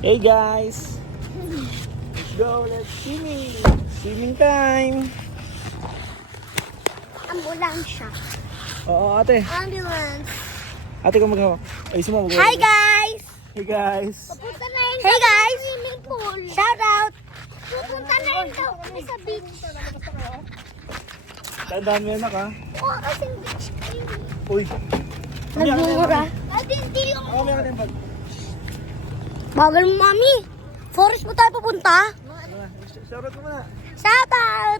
Hey guys! Let's go! Let's swimming! Swimming time! Ambulansya. Oo ate. Ambulance. Ate kung maghawak. Ay mo maghawak. Hi guys! Hey guys! Pupunta na rin hey guys! Swimming pool. Shout out! Pupunta na rin daw kami sa beach. Tandaan mo yan ha? Oo, kasing beach clean. Uy! Nagmumura. Ate, hindi yung... Ako may akin bag. Bagal mo, mami. Forest mo tayo pupunta. Shoutout ko muna. Shout out!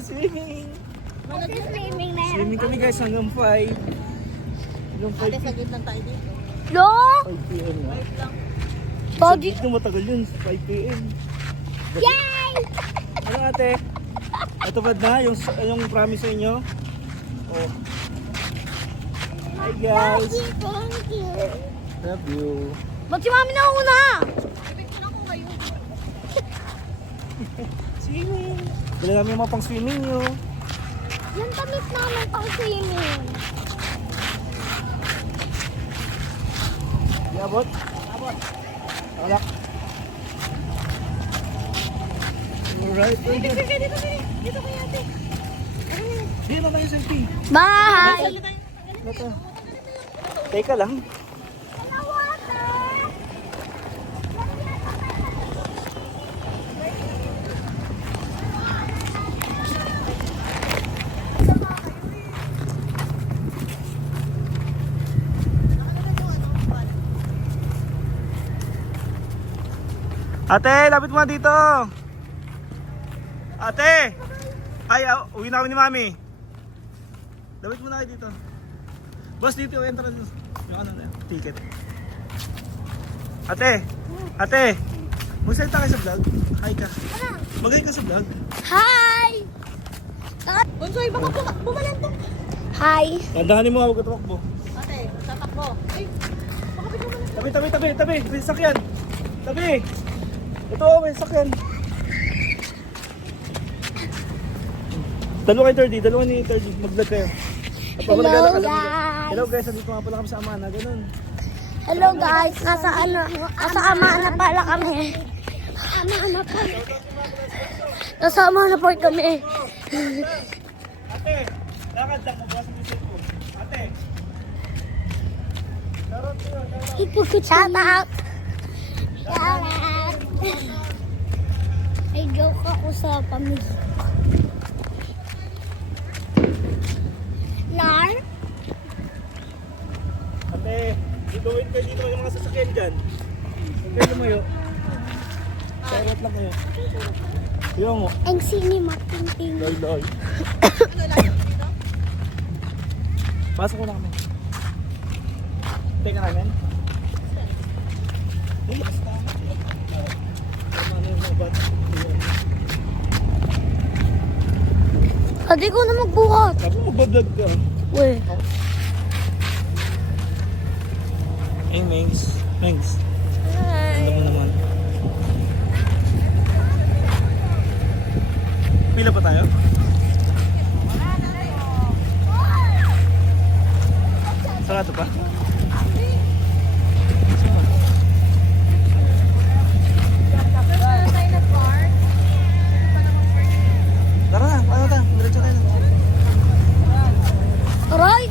Swimming! Swimming na yan. Swimming kami guys hanggang 5. Hanggang 5 Sa gitna tayo dito. No! 5 p.m. na. Body. Ito matagal yun. 5 p.m. Yay! Ano ate? Ito ba na yung promise sa inyo? Oh. Hi guys! Thank you. Love you. Ba't si mami na una? Swimming! Dala namin yung mga pang swimming nyo. Yan tamis namin pang swimming. Abot? Abot. Alak. Alright. Dito kaya ate. Di na tayo selfie. Bye! Ito. Teka lang. Ate, lapit mo dito. Ate! Ay, uwi na kami ni Mami. Lapit mo na kayo dito. Boss, dito yung entrance. Yung ano na, ticket. Ate! Ate! Magsalita kayo sa vlog. Hi ka. Magaling ka sa vlog. Hi! Bunsoy, baka bumalantok. Hi! Tandahanin mo ako tumakbo. Ate, tatakbo. Ay, baka bigla malantok. Tabi. May sakyan. Tabi. Ito, may sakyan. Dalawa kayo 30. Dalawa ni 30. Mag-vlog kayo. At ako Hello, nag-alak- guys. Hello guys, nandito nga pala kami sa Amana. Ganun. Hello guys, nasa Amana pala kami. Amana pa. Nasa Amana Park kami. Ate, lakad lang. Magbasan yung cellphone. Ate. Shout out! Shout out! Ay, joke ako sa pamilya. Lar? Ate, gawin kayo dito yung mga sasakyan dyan. Huwag kayo lumayo. Sarot lang kayo. Yung mo. Ang cinema tinting. Loy. Pasok ko na kami. Teka namin. Pwede ko na magbuhat. Sabi mo magbablog ka. Weh. Hey, Mengs. Ano mo naman? Pila pa tayo? Sarado pa? Tara na, paano tayo? Diretso tayo na. Aray!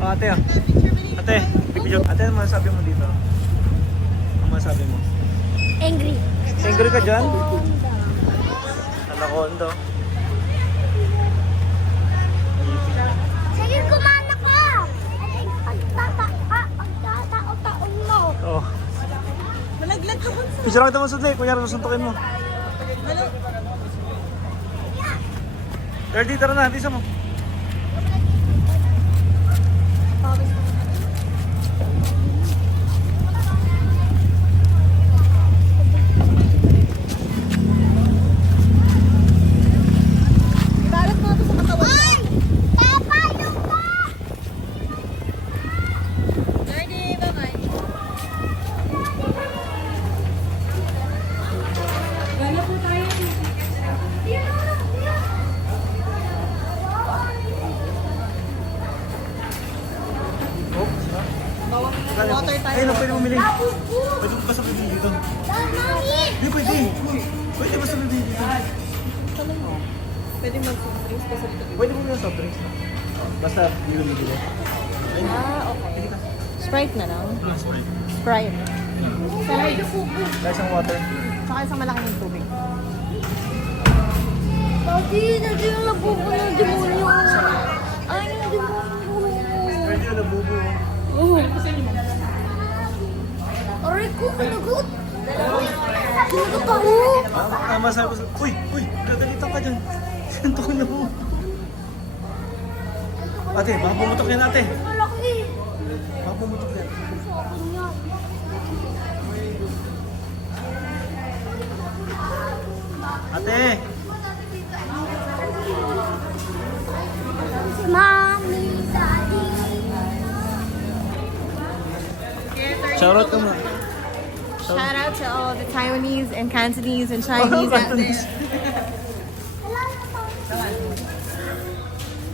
Oh, ate, oh. Ate, bibidyo. Ate, ano masasabi mo dito? Ano masasabi mo? Angry. Angry ka dyan? Anaconda. Sige, kumana ko! Pagtatao-taon mo. Oh. Malaglag ka, Bunsoy. Picture lang ito mo sudli. Kunyari, susuntukin mo. Dirty, tara na. Tisa mo. Balat mo ito sa katawan. Ay! Tapa yung tayo. Ayun, pwede bumili. Pwede mo basta bumili dito. Hindi, pwede. Pwede basta bumili dito. Pwede mag-soft drinks kasi dito. Pwede bumili ng soft drinks. Basta bumili. Okay. Sprite na lang. Sprite. Sprite. Sprite. Guys, ang water. Saka isang malaking tubig. Daddy, daddy yung labubo ng demonyo. Ay, yung demonyo. Pwede yung nabubo. Aray ko, kalagot. Kalagot ako. Tama sabi ko. Uy! Gagalitan ka dyan. Ganto ko na mo. Ate, baka pumutok yan ate. Malaki. Baka pumutok yan. Sa akin yan. Ate! Si Mami, Daddy. Shoutout ka mo. Shout out to all the Taiwanese and Cantonese and Chinese out there.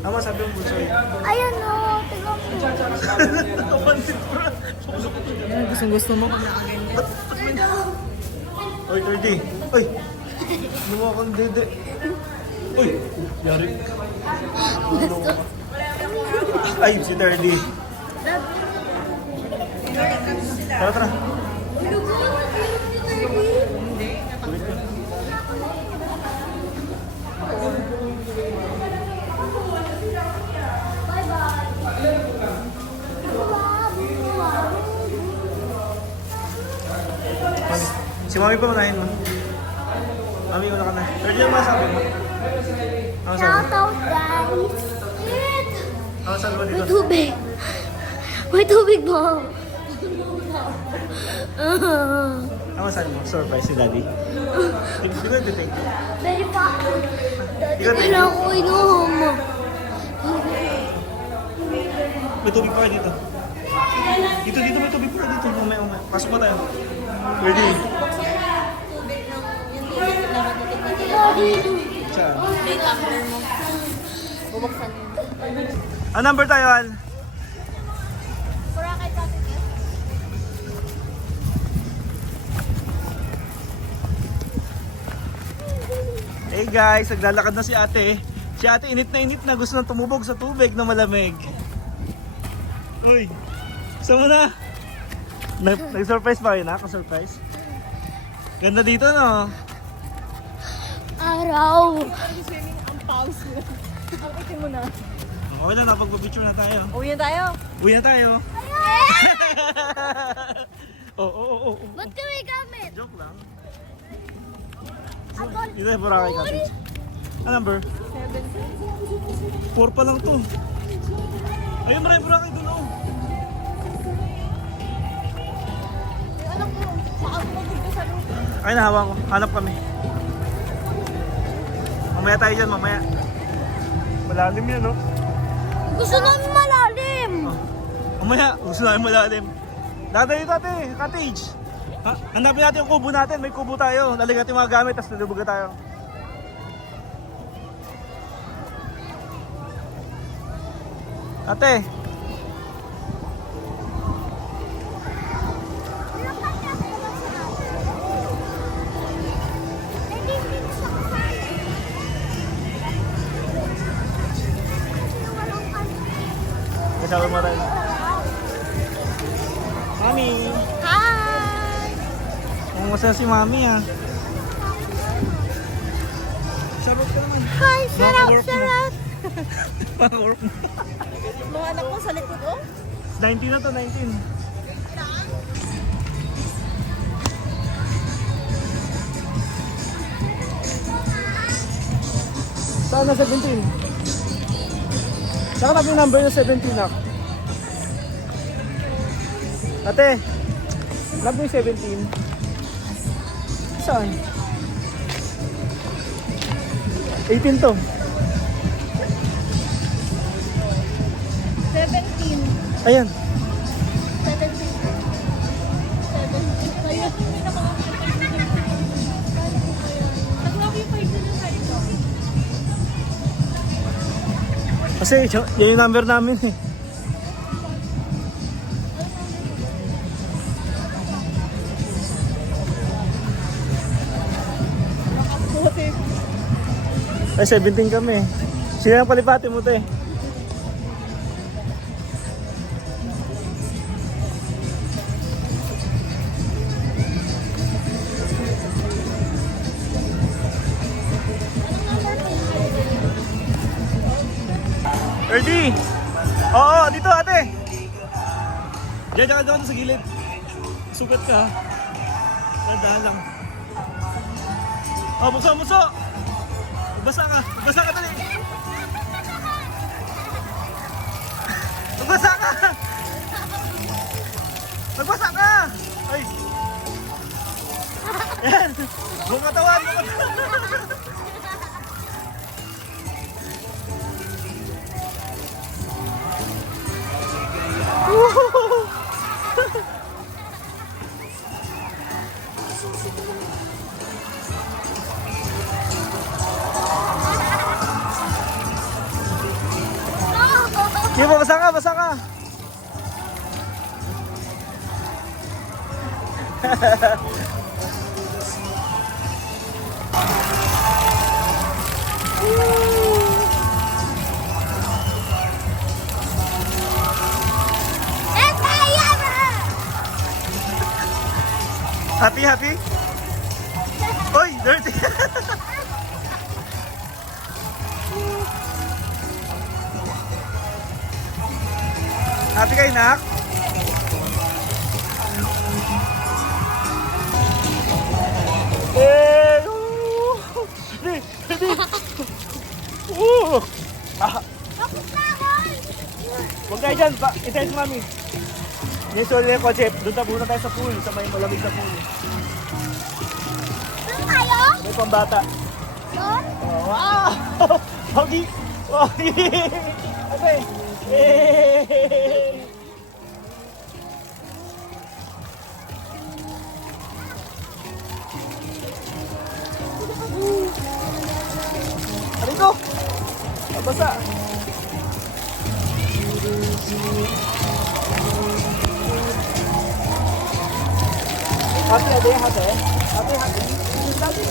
Tama sabi mo bulso eh. Ayan o, tignan mo. Gustong gusto mo. Oy, 30. Oy! Lumawa kang dede. Uy! Yari. Ay, si 30. Tara. Si Mami pa manahin mo. Mami, wala ka na. 30 yung masabi mo. Ano sabi? Shout out, guys. Ano sabi mo May dito? tubig. May tubig ba? Ano sabi mo? Surprise si Daddy. Hindi ko iti-take. Very pa. Dati Ikaw, ka na ako inom. May tubig pa kayo dito. Dito may tubig pa dito. Umay. Pasok pa tayo. Ready? Daddy. Saan? May tumbler mo. Bubuksan mo. Ano number tayo, Al? Pura kay Tati Kel. Hey guys, naglalakad na si ate. Si ate init na gusto nang tumubog sa tubig na malamig. Uy, saan mo na? Nag-surprise ba yun ha? Ka-surprise? Ganda dito no? Araw. Swimming ang pause mo. Apitin mo na. Okay na, napag-picture na tayo. Uwi na tayo. Uwi na tayo. Oo. Ba't kami gamit? Joke lang. Abon. Dito yung Boracay Cottage. Ano number? 4 pa lang to. Ayun, maraming Boracay doon oh. Yung anak mo, baka bumagod ka sa lupa. Ay, nahawa ko. Hanap kami. Mamaya tayo dyan, mamaya. Malalim yan, no? Gusto namin malalim. Mamaya, gusto namin malalim. Dadayo ate, cottage. Ha? Hanapin natin yung kubo natin. May kubo tayo. Lalagyan natin yung mga gamit, tapos nalubog na tayo. Ate, kasama mo rin. Mami! Hi! Ang masaya si Mami ah. Shoutout ka naman. Hi, shout out, Mga work shout mo. out. Mga work mo. Mga anak mo sa likod, oh. 19 na to, 19. Saan na 17? Saan natin yung number na 17 na? Ate, love mo yung 17? Saan? 18 to. 17. Ayan. 17. Ayun, hindi na mga nag-love yung 5 na sa ito. Kasi yan yung number namin eh. Ay, 17 kami. Sino ang palipati mo, te? Erdi! Oo, dito ate! Diyan ka doon sa gilid. Sugat ka. Dahan lang. Oh, bukso, bukso! Magbasa ka! Magbasa ka dali! Magbasa ka! Magbasa ka! Ay! Yan! Buong katawan! Buong katawan! Sige po, basa ka, basa ka. Happy, happy? Oy, dirty. Happy kayo, nak? Eh, ready, ready. Huwag kayo dyan, itayin si mami. Yes, so yung kotse, doon muna tayo sa pool, sa may malamig sa pool. Saan tayo? May pambata. Doon? Oh, wow! Pogi! Pogi! Ate! Eh! Aray ko! Mabasa! Hati ada yang hati? Hati hati. Hati.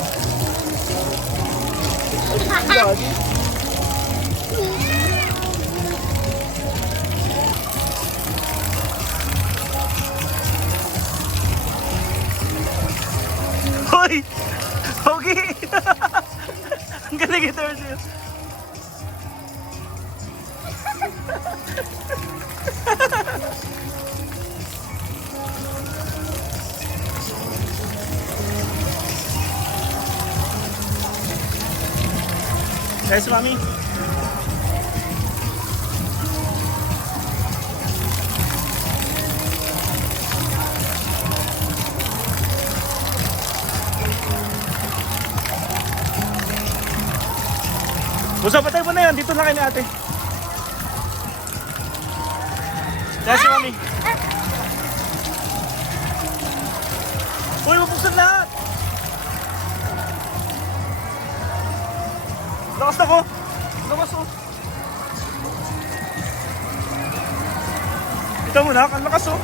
Hoy! Pogi! Ang galing ito siya. Guys, mami. Buso, patay mo na yan. Dito na kayo ni ate. Guys, mami. Uy, mapuksan lahat. Lakas na ko! Lakas oh! Kita mo na, ang lakas oh!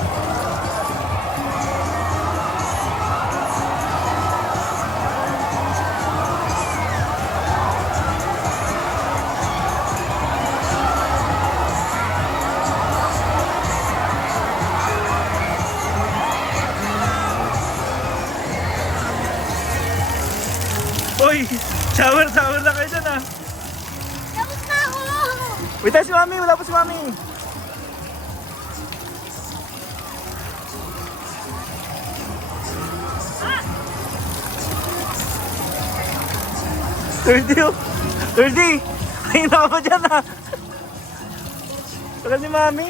Uy! Shower lang kayo dyan ah! Tapos na ako! Wait tayo si mami! Wala pa si mami! Thirty oh! 30! Ayun na ka pa dyan ah! Wala si mami!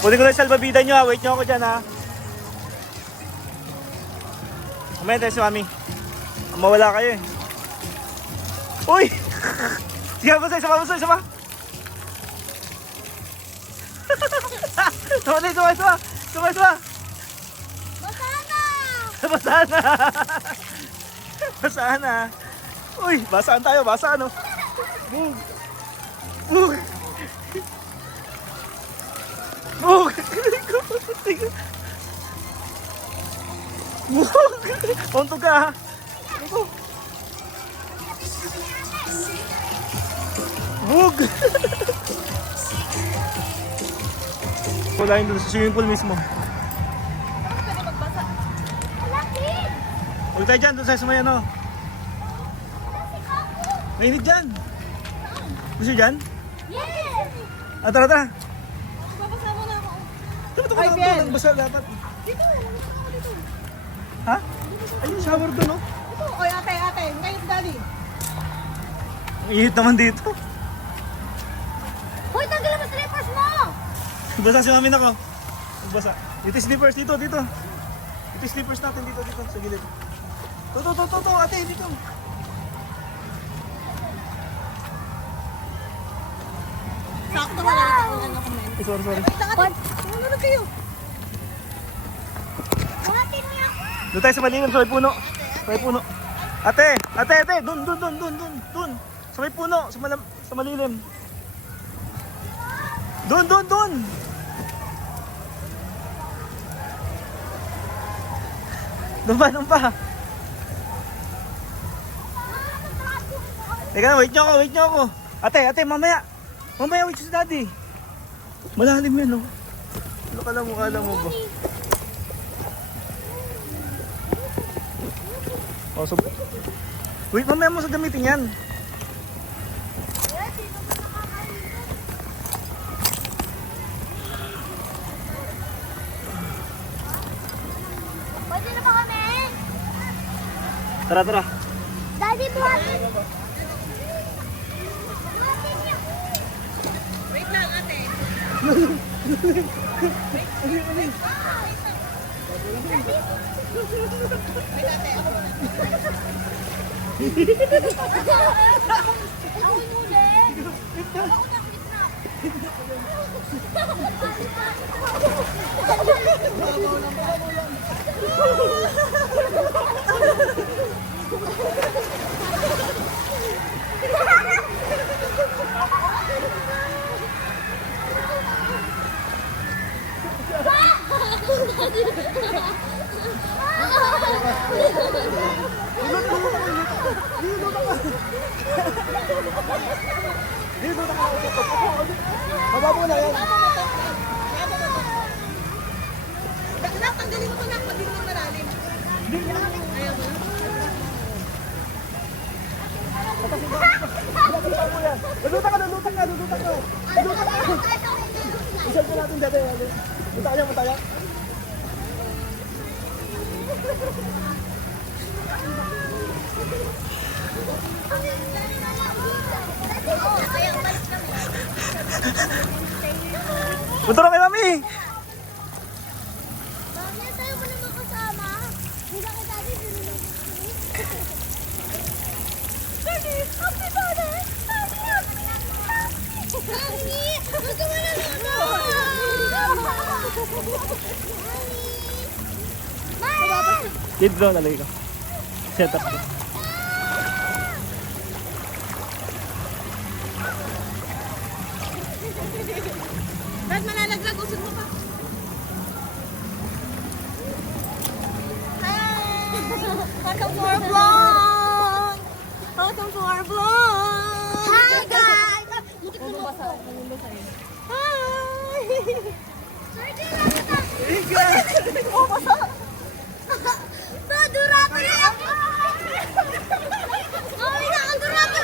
Kunin ko lang yung salbabida nyo ha. Wait nyo ako dyan ha. Mamaya tayo si mami. Mawala kayo eh. Uy! Sige, basta isa pa, basta isa pa. Sama. Basana! Basana! Uy, basaan tayo, basaan oh. Bug! Bug! Bug! Punto ka ha. Bug! Wala yun doon sa swimming pool mismo. Huwag tayo dyan, doon sa may ano. Mainit dyan. Gusto dyan? Yes! Ah, tara, tara. Babasa mo na ako. Diba ito Ay, ka Ben. basa dapat? Dito, dito. Ha? Ayun, shower doon oh. Ito, oy ate, ate. Ngayon, daddy. Ang init naman dito. Hoy, tanggalin mo slippers mo! Basa si mamin ako. Basa. Dito yung slippers, dito, dito. Dito yung slippers natin, dito, dito, sa gilid. To, ate, dito. Sakto ka lang. Ano ko men. Sorry. Ano kayo? Buhatin niya ako! Doon tayo sa malilim, sa may puno. Sa may puno. Ate, dun. Sa may puno, sa malilim. Dun. Doon pa. Teka na, wait nyo ako. Ate, mamaya. Mamaya, wait si daddy. Malalim yan, oh. Ano kala mo ba? Oh, so... Wait, mamaya mo sa gamitin yan. Pwede na ba kami? Tara. Daddy, buhatin! Wait lang, ate. Wait, ate. Ako muna. Ako yung huli! Ako na, gitna! Mababo na yan. Nak, tanggalin mo ko na. Pag hindi malalim. Ayaw mo. Lulutan ka. Isal ko natin dati. Punta ka. Punta na kay mami. Mami, tayo mo naman kasama. Hindi ka daddy, Daddy, happy birthday! Mami! Gusto mo na luto! Mami! Dito daw nalagay ko. Set up ko. Brad, malalaglag. Usod mo pa. Hi! Welcome to our vlog! Welcome to our vlog! Hi, guys! Mutik na mo Basa. Basa eh. Hi! Sorry, Oh, basa! Durata na ako! Mami na ang durata!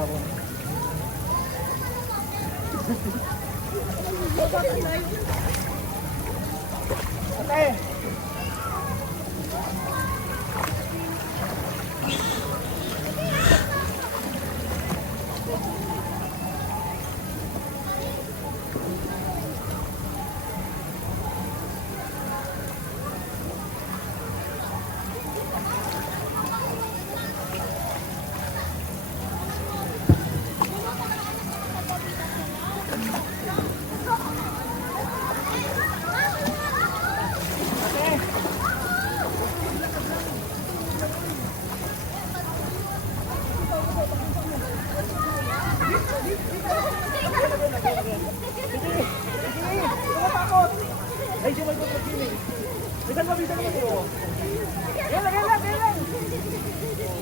ako. Ate! Ay, si Michael Pagkini. Bisan mo kayo. Yan lang.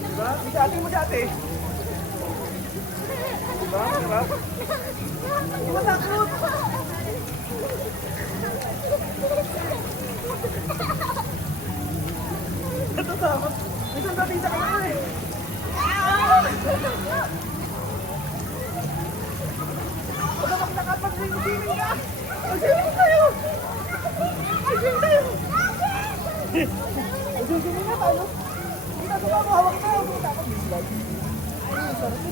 Diba? Bisa ating mo dati. Diba? Di ba takot? Ito takot. Bisan dati sa kanya eh. Huwag ka magkakapag-swimming ka. Mag-swimming tayo. Mag-swimming tayo. Mag-swimming na tayo. Hindi na suka mo. Hawak tayo. Huwag ka mag-swimming. Ayun, sarap.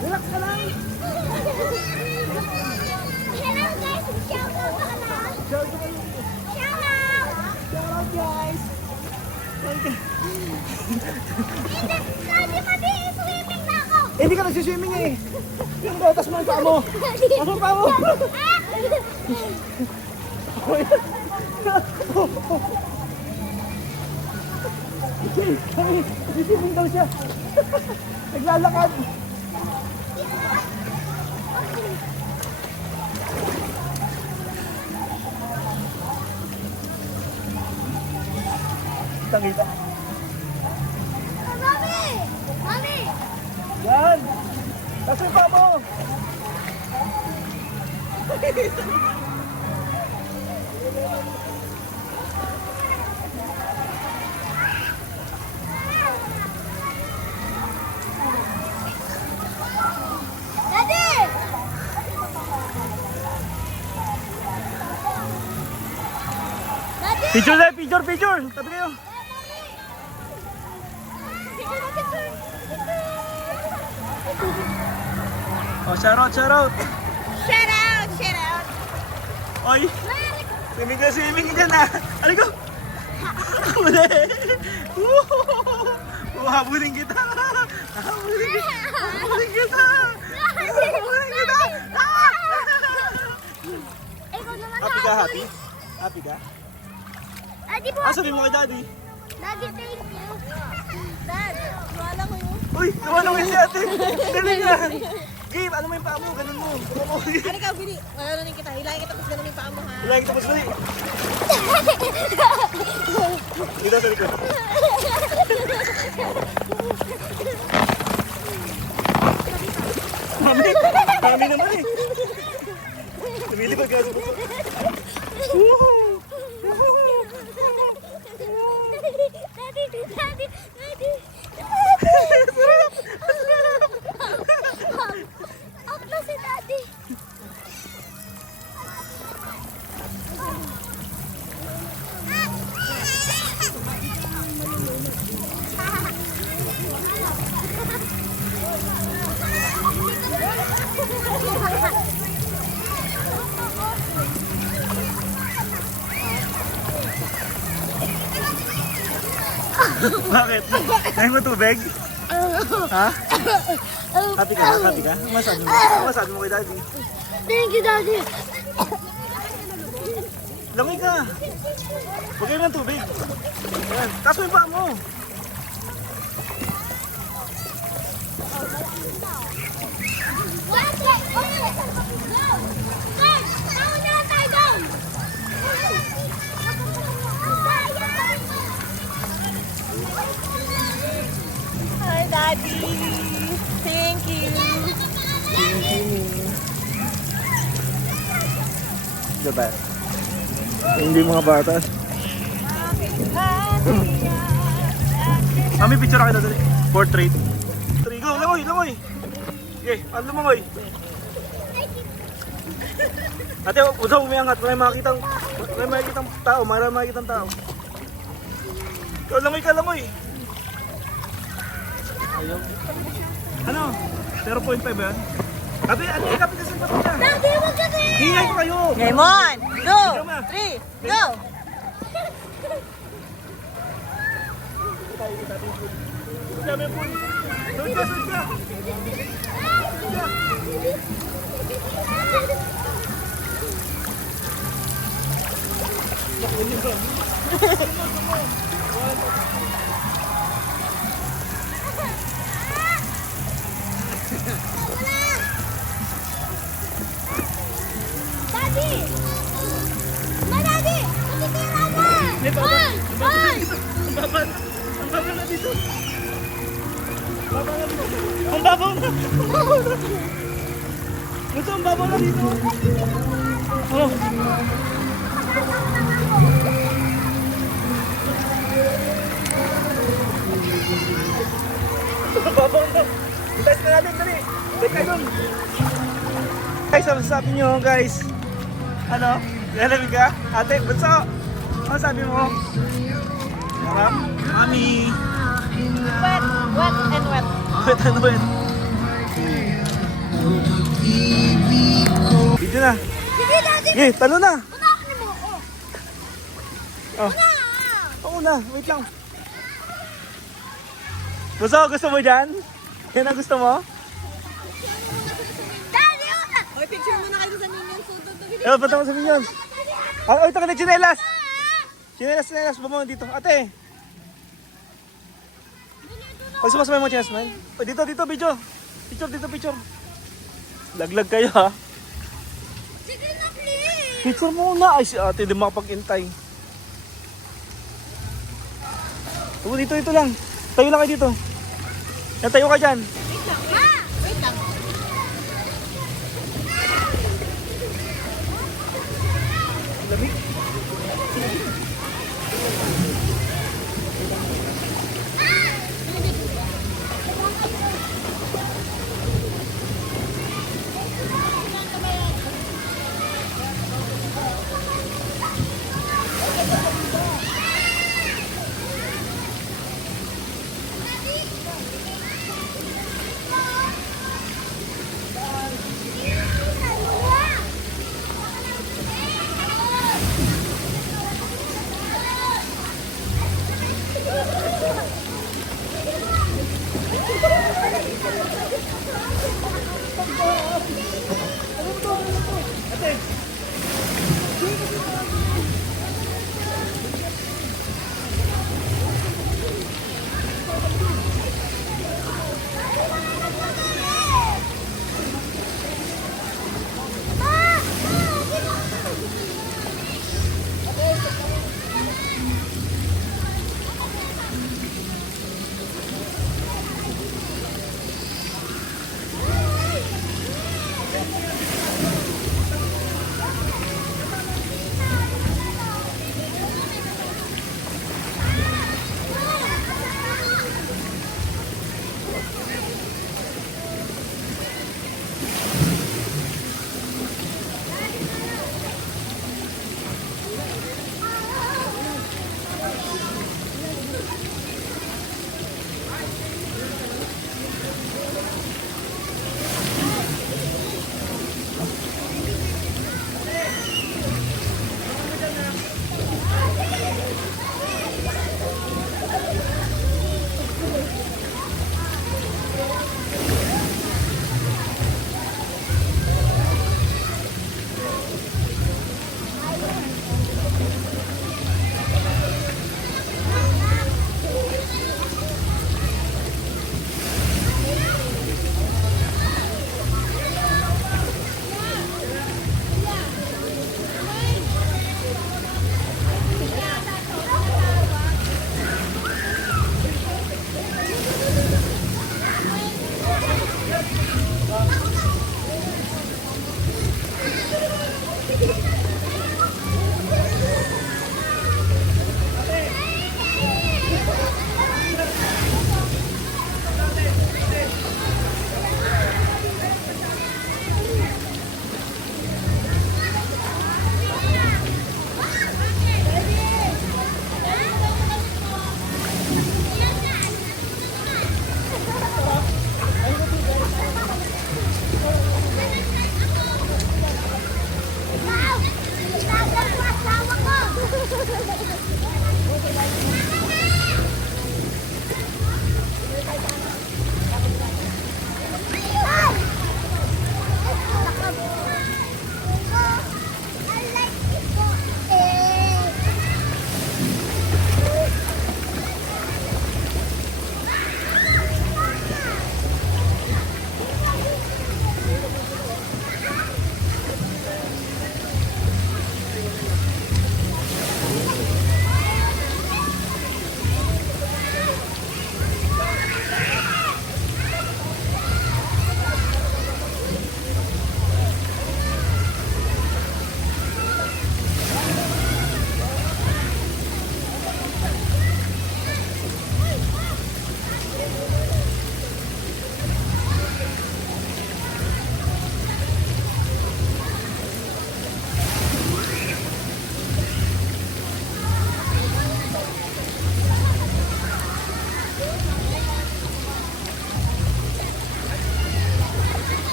Relax ka lang. Hello guys, shout out pala. Shout out. Shout out guys. Sabi mati, swimming na ako. Eh, hindi ka nagsiswimming eh. Yung batas mo yung paa mo. Pasok pa mo. Nagsiswimming daw siya. Naglalakad. Tangita. Mami! Mami! Yan. Pasok pa mo. Daddy! Daddy! Picture na, picture. Tabi kayo. Oh, shout out. Shout out! Oy, swimming ka dyan ah. Ano ko? Muli. Habulin kita. Habulin kita. Ikaw naman Happy ka, happy? Happy ka? Daddy po. Ah, sabi mo kay daddy. Daddy, thank you. Dad, wala ko yun. Uy, naman si ate. Dali nga. Game, ano mo yung paa mo? Ganun mo. Ano ka, Bili? Ano rin kita? Hilahin kita, tapos ganun yung paa mo, ha? Ilagay tapos dali. Dito sa likod. Mami naman eh. Lumilipad ka sa buko. Daddy. Up na si Daddy. Bakit? Kaya mo tubig? Ha? Happy ka? Masabi mo kay daddy. Thank you, Daddy. Lamig ka. Huwag kayo ng tubig. Ayan. Taas mo yung paa mo. Hi, Daddy! Thank you! The best. Hindi mga batas. Happy, happy, Mami, picture ka na dali. Portrait. 3, go, langoy, langoy. Okay, ano lumangoy? Ate, huwag daw umiangat. May makikitang tao. May makikitang tao. Ikaw, langoy ka, langoy. Ayaw. Ano? 0.5 ba yan? Ate, kapit kasi yung pato niya. Daddy, huwag kasi! Hingay ko kayo. Game on! 2, 3, go! Dami po. Sunod ka, sunod ka. Daddy! Ma, Daddy! Matitira na! May baba. Hoy! Hoy! Ang baba. Ang baba na dito. Baba na dito. Ang babaw na. Ang babaw na. Ito, ang babaw na dito. Oh. Ang babaw na. Test na natin, dali. Test kayo dun. Guys, ano sabi nyo, guys? Ano? Lalamig ka? Ate, bunso! Ano sabi mo? Sarap? Mami! Wet, wet, and wet. Wet and wet. Video na. Sige, Daddy! Okay, talo na. Unahin mo ako! Oh. Oo na, wait lang. Bunso, gusto mo dyan? Yan ang gusto mo? Daddy, una! Hoy, picture muna kayo sa Minions. Eh, punta mo sa Minions. Oh, ito ka na, chinelas. Chinelas, bumang dito. Ate. Pag sumasabay mo chinelas, man. Oh, dito, video. Picture. Laglag kayo, ha? Sige na, please! Picture mo na. Ay, si ate, di makapag-intay. Tubo, dito lang. Tayo lang kayo dito. Yan, tayo ka dyan. Ma! Wait lang. Lamig.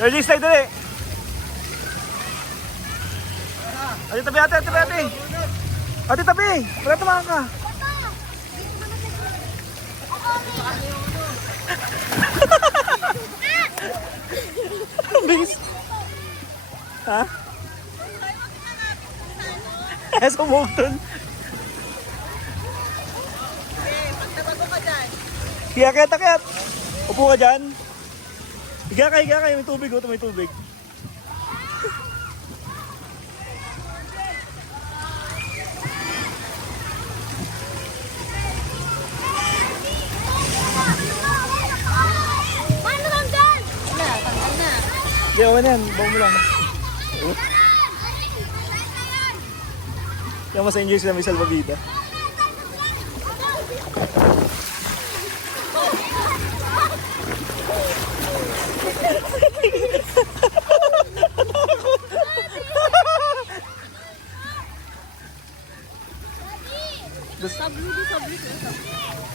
Early slide dali. Ate tabi ate, tabi ate. Ate tabi, para tumakan ka. Ang bilis. Ha? Sumugtol. Pagtabago ka dyan. Higa kaya takayat. Upo ka dyan. Higa ka. May tubig. May tubig. Hindi, okay na yan. Bawa mo lang. Kaya mas enjoy sila may salvavida. Sablu.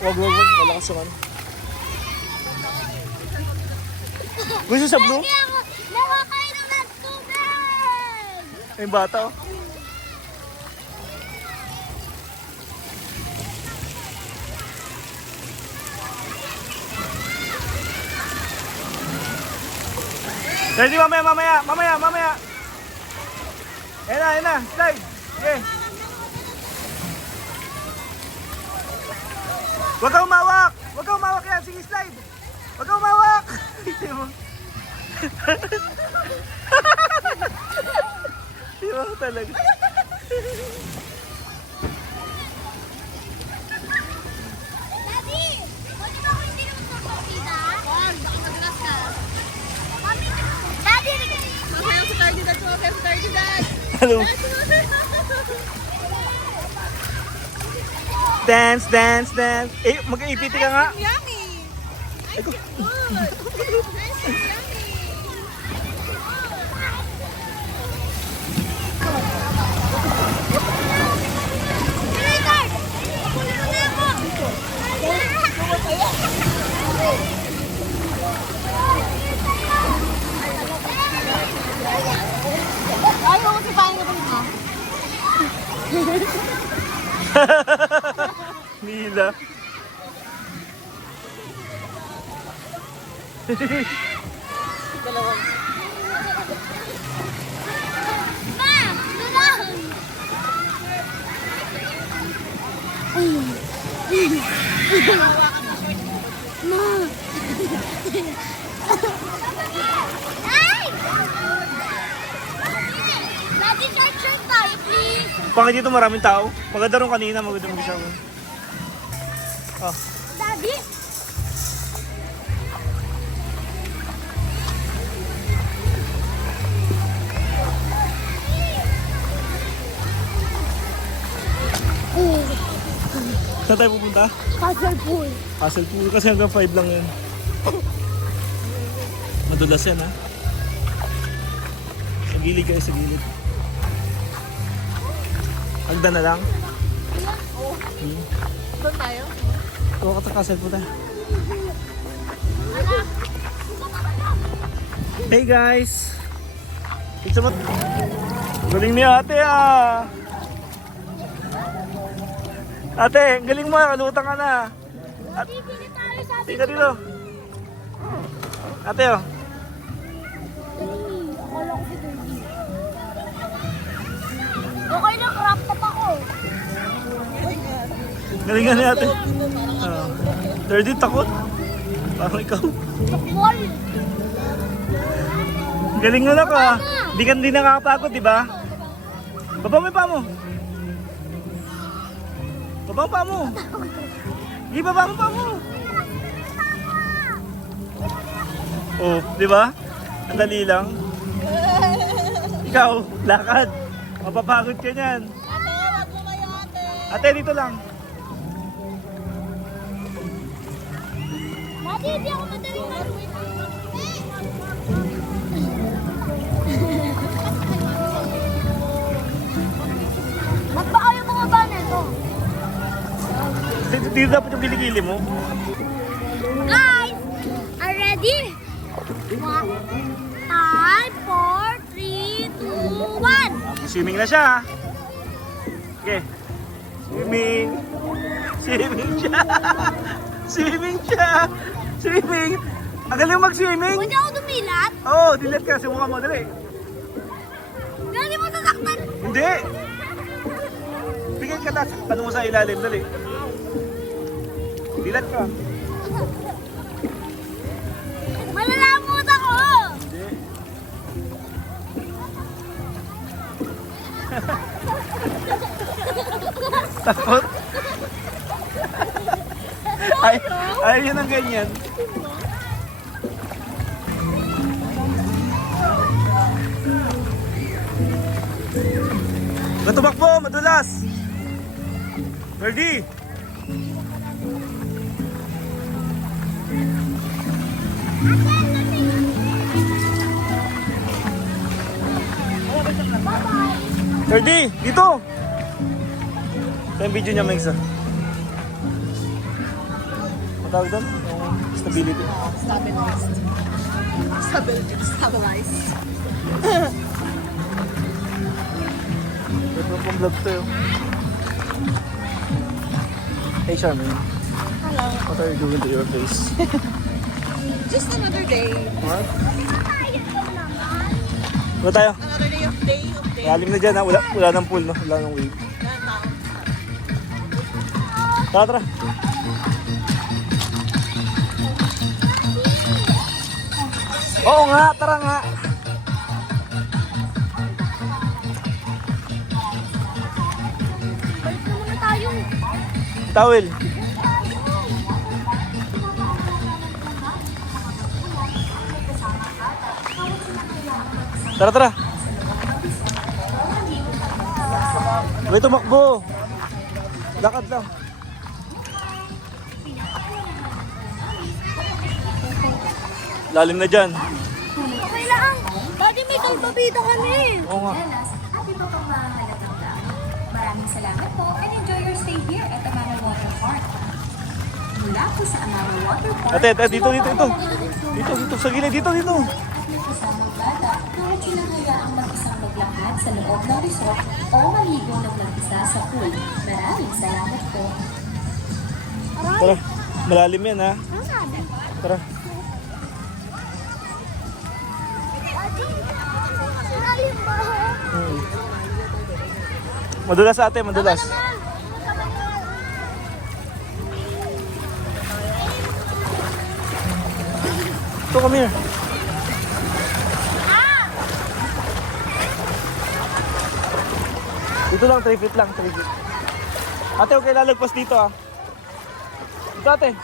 Wag. Malakas naman. Gusto sa blue? Nakakainom ng tubig! May bata oh. Ready, mamaya. Ayan na. Slide. Okay. Huwag ka umawak yan. Sige, slide. Huwag ka umawak. Di ba talaga? Daddy! Pwede ba ako hindi naman magpapita? Wag, baka madulas ka. Daddy! Sumasayaw sa Cardinal. Hello. Dance. Eh, mag-ipiti ka nga. Yummy! I feel good! Nice and yummy! Richard! Kunin mo na ako! Ayaw ko si Paano na mo. Nila. Ma! Lulong! Ay! Daddy, shirt tayo, please! Bakit dito maraming tao? Maganda rin kanina, maganda mo siya. Ah, Daddy? saan tayo pupunta? Castle pool. Castle Pool kasi hanggang 5 lang yan. Madulas yan ha. Sa gilid kayo, sa gilid. Hagdan na lang. Doon tayo? Kuha ka sa Castle Pool tayo. Hey guys! It's about... Galing ni ate ah! Ate, galing mo, kalutang ka na. Bibili tayo sa Tika dito. Ate oh. Akala ko si Dirty. Okay lang, crop top ako. Galing nga ni ate. Dirty, takot. Parang ikaw. Takbol. Galing mo na ka. Di ka hindi nakakapagod, di ba? Baba mo yung paa mo. Baba mo paa mo. Di baba mo paa mo. Oh, di ba? Ang dali lang. Ikaw, lakad. Mapapagod ka niyan. Ate, wag mo kayo ate. Ate, dito lang. Daddy, hindi ako madaling maluwin. Ba't ba ayaw mga ba nito? Dito dapat yung kilikili mo. Guys, are ready? 5, 4, 3, 2, 1. Swimming na siya. Okay. Swimming. Swimming siya. Swimming siya. Swimming. Ang galing mag-swimming. Pwede ako dumilat? Oo, oh, dilat ka. Subukan mo, dali. Dali mo sasaktan. Hindi. Bigyan ka na. Ano mo sa ilalim, dali. Dilat ka. Malalamot ako. Hindi. Takot. Ay, yun ang ganyan. Tumakbo, madulas. Ready? Ready? Dito! Ito yung video niya, Megs. Matawag doon? Yung stability. Stabilized. Stabilized. Ito pong vlog to yun. Hey Charmaine, Hello. what are you doing to your face? Just another day. What? Ano tayo? Another day of day. Lalim na dyan ha, wala ng pool no, wala ng wave. Tara tara. Oo nga, tara nga. Balik na muna tayo. Towel. Tara tara. May tumakbo. Lakad lang. Lalim na dyan. Okay lang. Daddy, may kalbabida kami. Oo nga. At iba pang mga halatagang. Maraming salamat po and enjoy your stay here at Amara Water Park. Mula po sa Amara Water Park. Ate, dito. Dito, sa gilid, dito. Kasamang bata, kahit silang hayaang mag-isang maglakad sa loob ng resort o maligo ng mag-isa sa pool. Maraming salamat po. Tara, malalim yan ha. Ano sabi? Tara. Daddy, malalim ba? Madulas ate, madulas. Ito, come here. Dito lang, 3 feet lang, 3 feet. Ate, okay lalagpas dito ah. Dito ate.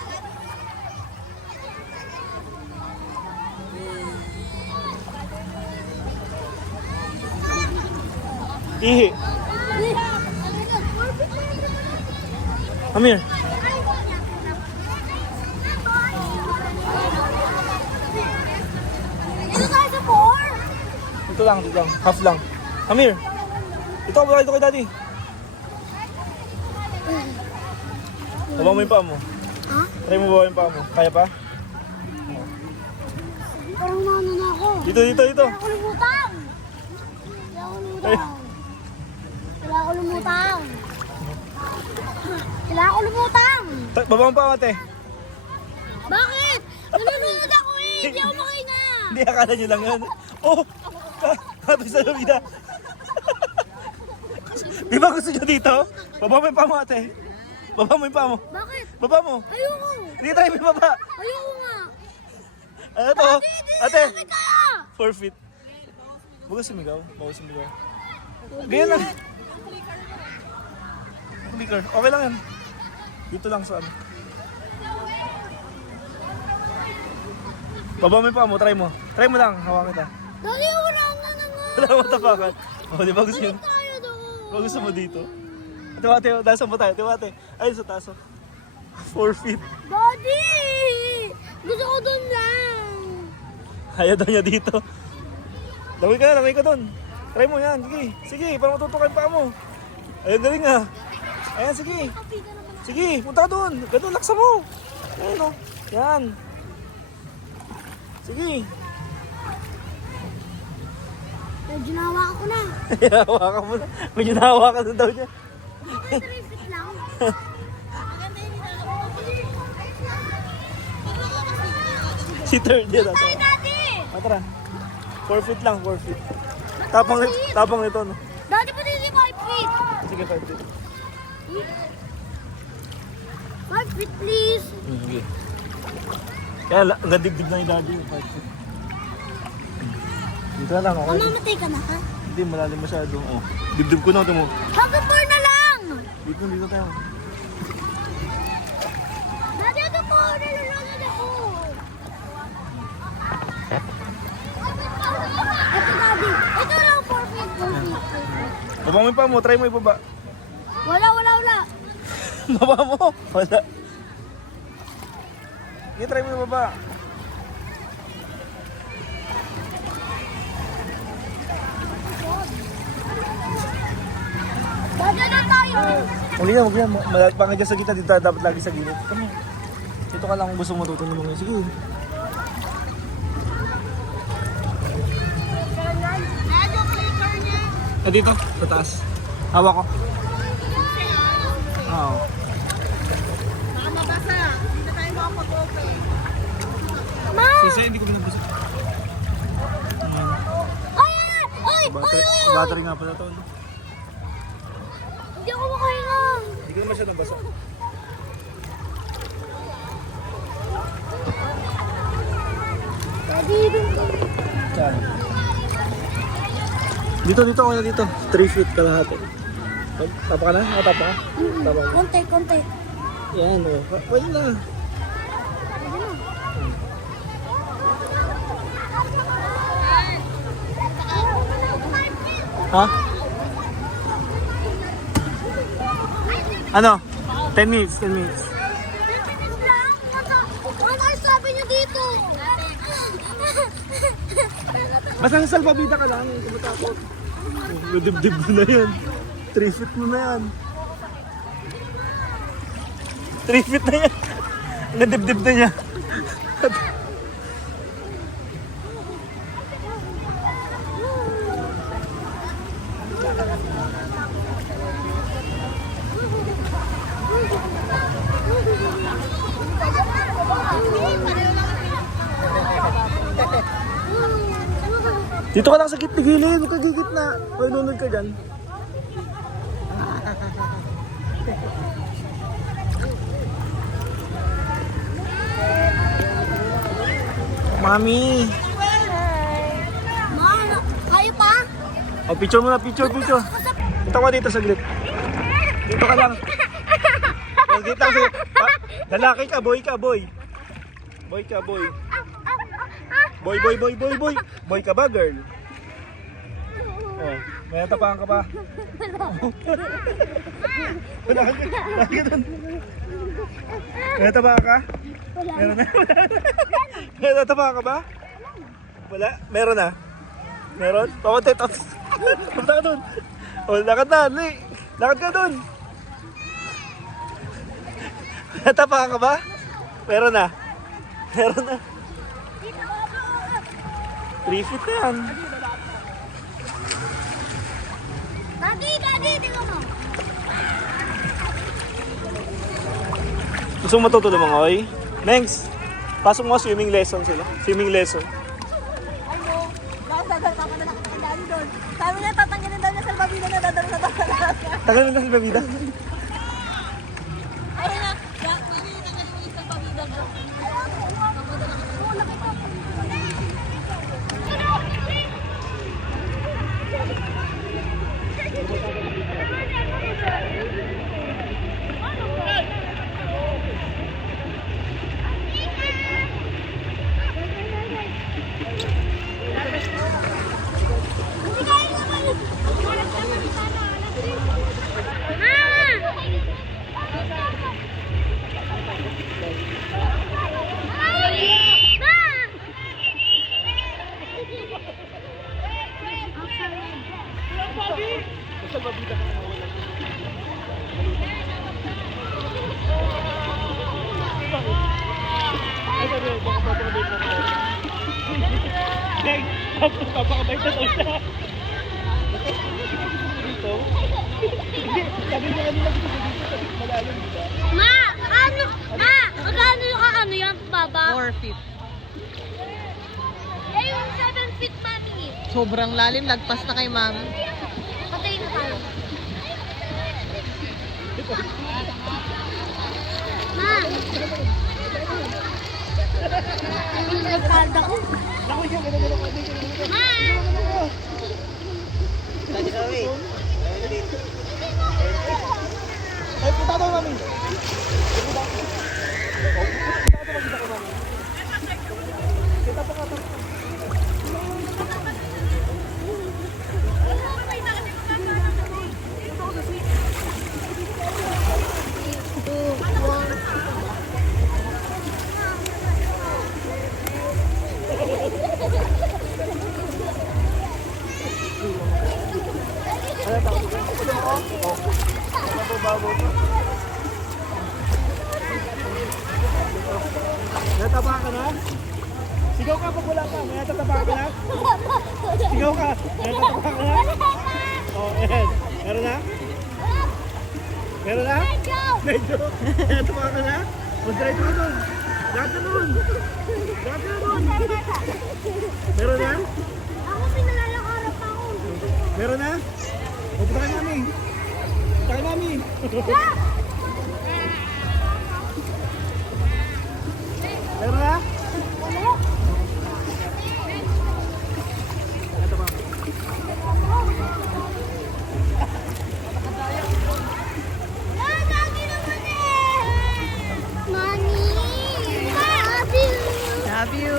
Ihi. Come here. Ito tayo sa 4. Dito lang, half lang. Come here. Ito kay daddy. Baba mo yung paa mo. Ha? Try mo baba yung paa mo. Kaya pa? Parang naano na ako. Dito. Wala ako lumutang. Wala ako lumutang. Baba mo pa ate. Bakit? Nalulunod ako eh. Hindi ako makina. Hindi, akala nyo lang yan. Oh! Happy sa lumida. Di ba gusto nyo dito? Baba mo yung paa mo ate. Baba mo yung paa mo. Bakit? Baba mo. Ayoko. Hindi tayo may baba. Ayoko nga. Ano to? Ate, Sabi ka! 4 feet. Bago sumigaw. Ganyan lang. Clicker. Okay lang yan. Dito lang sa ano. Baba mo yung paa mo, try mo. Try mo lang, hawakan kita. Dali, wala nga na nga. Wala mo tapakan. O, di ba gusto yun? Tayo doon. Ba gusto mo dito? Ate, nasa mo tayo? Ate, ayun sa taso. 4 feet. Daddy! Gusto ko doon lang. Ayaw daw niya dito. Laway ka doon. Try mo yan, sige, para matutukan pa mo. Ayun, galing ah. Ayan, sige, punta ka doon. Ganun, laksa mo. Ayan o, yan. Sige. Medyo nahawakan ko na. Hawakan mo na. Medyo nahawakan na daw niya. Okay, 3 feet lang. Si third yan. Ay, Daddy! Tara. 4 feet lang, 4 feet. Tapang nito, no? Daddy, pati si 5 feet. Sige, 5 feet. 5 feet, please. Sige. Kaya hanggang dibdib na yung daddy, 5 feet. Dito na lang, okay? Mamamatay ka na, ha? Hindi, malalim masyado. Oh, dibdib ko na, ito mo. Hanggang 4 na lang! Dito tayo. Daddy, ito po! Nalulunod ako! Ito, Daddy. Ito lang, 4 feet, 4 feet. Baba mo yung paa mo, try mo ibaba. Wala. Baba mo. Wala. Sige, try mo ibaba. Dada na tayo. Uli na, wag yan. Malapit ka dyan sa gitna, dito dapat lagi sa gilid. Come on. Dito ka lang kung gusto mo matutulong mo ngayon. Sige. Dito, sa taas. Hawak ko. Oo. Baka mabasa. Hindi na tayo makapag-open. Ma! Sisa, hindi ko binabasa. Oy! Battery nga pala to. Hindi ako makahinga. Hindi ko naman siya nabasa. Daddy, dun ka. Saan? Dito, kaya dito. 3 feet kalahati. Tapa ka na? Tapa ka? Tapa ka. Konti. Yan o. Pwede na. Ha? Ano? 10 minutes. Ano sabi niyo dito? Basta sa salbabida ka lang. Hindi ka matakot. Dibdib mo na yan. 3 feet mo na yan. 3 feet na yan. Nadibdib na niya. Dito ka lang sa gilid, huwag ka gigitna. Huwag lunod ka dyan. Mami! Ma, kayo pa? Oh, picture muna, picture. Dito ka dito saglit. Dito ka lang. Dito ka saglit. Lalaki ka, boy ka. Boy ka, boy. Boy. Boy ka ba, girl? Oh, may natapakan ka pa. Wala ka dun. May natapakan ka? Meron na. May natapakan ka ba? Wala? Meron na? Meron? Pakunti, tapos. Punta ka dun. Oh, lakad na, li. Lakad ka dun. May natapakan ka ba? Meron na. 3 feet na yan. Daddy, tingnan mo. Gusto mo matutulong mga oy? Mengs, pasok mo swimming lesson sila. Swimming lesson. Ay no. Guys, dadal pa na nakakandali doon. Sabi niya, tatanggalin daw niya sa babida na dadal na tatanggalin. Tagal na sa babida. Ayun na. Tanggalin mo yung sa babida bro. Papakabay na daw siya. Dito? Hindi, sabi niya kanina dito malalim, di ba? Magkano yung ano yan, baba? 4 feet. Eh, yung 7 feet, mami. Sobrang lalim, lagpas na kay mami. Patay na tayo. Ma! Nagkalda ko. Ma! Ay, punta daw namin. Kita pa ka. babaw to. Natapa ka na? Sigaw ka pag wala pa. May natatapa ka na? Sigaw ka. May natatapa ka na? Oh, ayan. Meron na? Meron na? Medyo. May natatapa ka na? Mag-drive ka doon. Lahat ka doon. Lahat ka doon. Meron na? Ako pinalalakaran pa ako. Meron na? O, punta kay mami. Punta kay mami. Meron na? Ito pa. Mami! Love you! Love you.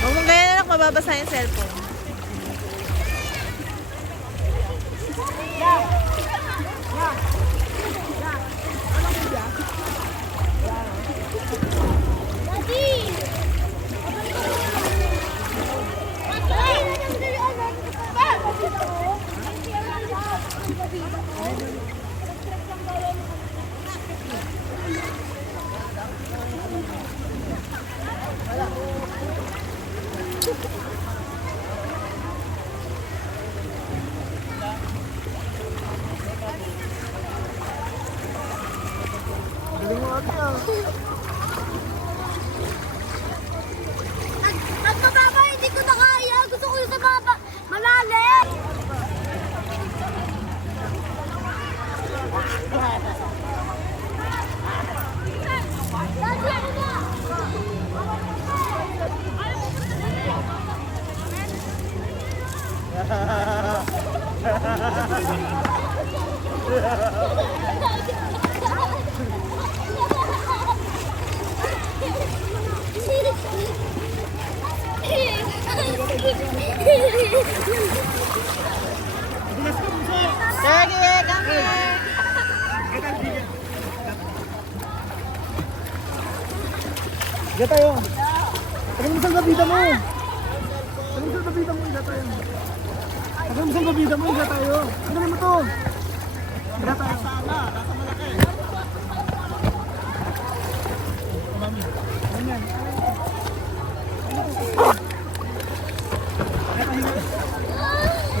Huwag mong ganyan anak, mababasa yung cellphone. Daddy! Galing mo ate ah. At mababa, hindi ko na kaya. Gusto ko yung sa baba. Malalim! Daddy, ano na? Dulas ka puso. Sige, kami. Higa tayo. Tagal mo saan kabida mo? Tagal mo saan kabida mo? Higa tayo. Tagal mo saan kabida mo? Higa tayo. Ano mo to? Higa tayo. Nasa malaki. Mami. Ano yan?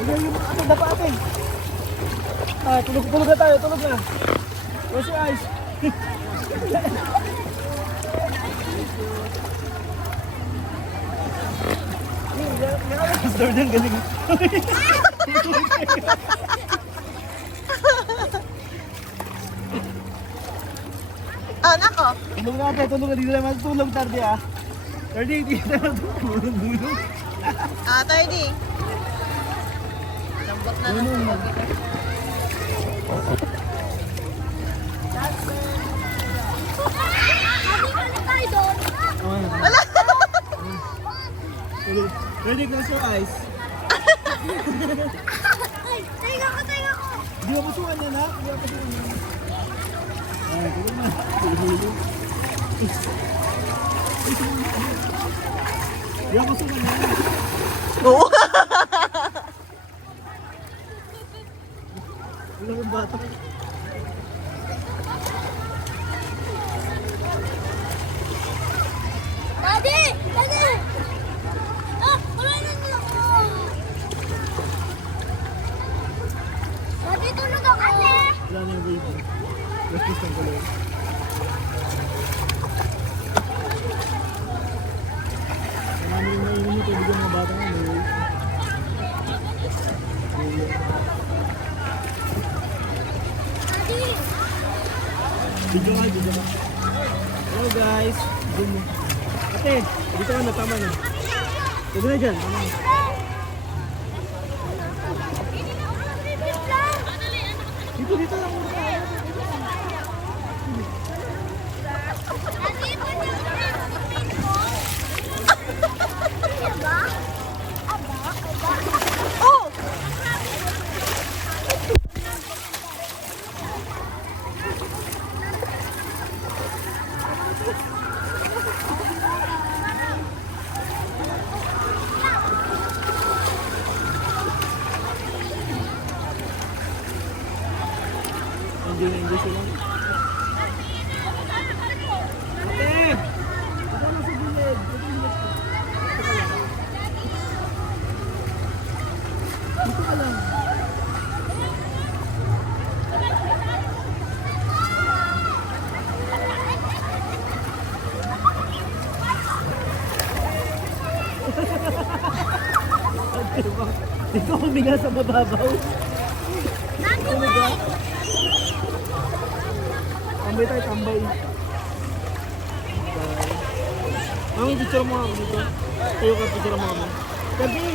Higa yung ate. Dapa ate. Ah, tulog na tayo. Tulog na. Where's your eyes? Star dyan, galing. Anak ko. Tulog na ate, tulog na. Dito naman tulog tarde ah. Tarde, dito naman tulog. Ah, 30. Lambot na ng tulog. Wala! Tulog. Ready, close your eyes. Ay, tayo ko, tayo ko. Hindi mo pusuan yan ha? Hindi mo pusuan yan. Ay, tulog na. Hindi mo pusuan yan. Oo. Wala kang bata. Daddy! Daddy! Ah, wala na niyo ako. Daddy, tulog ako. Wala na yung baby. Restless ng tuloy. Ano yung mainom ito? Bigyan mga bata nga. Daddy! Video ka, video ka. Hello guys. Zoom mo. Ate, dito ka na, tama na. Dito na dyan, tama na. Dito, dito lang. Daddy, pwede mo na sabihin ko? Aba? Aba? Oh! Dito humiga sa mababaw. Humiga. Tambay tayo, tambay. Mami, picture mo ako dito. Tayo ka, picture mo ako. Gabi!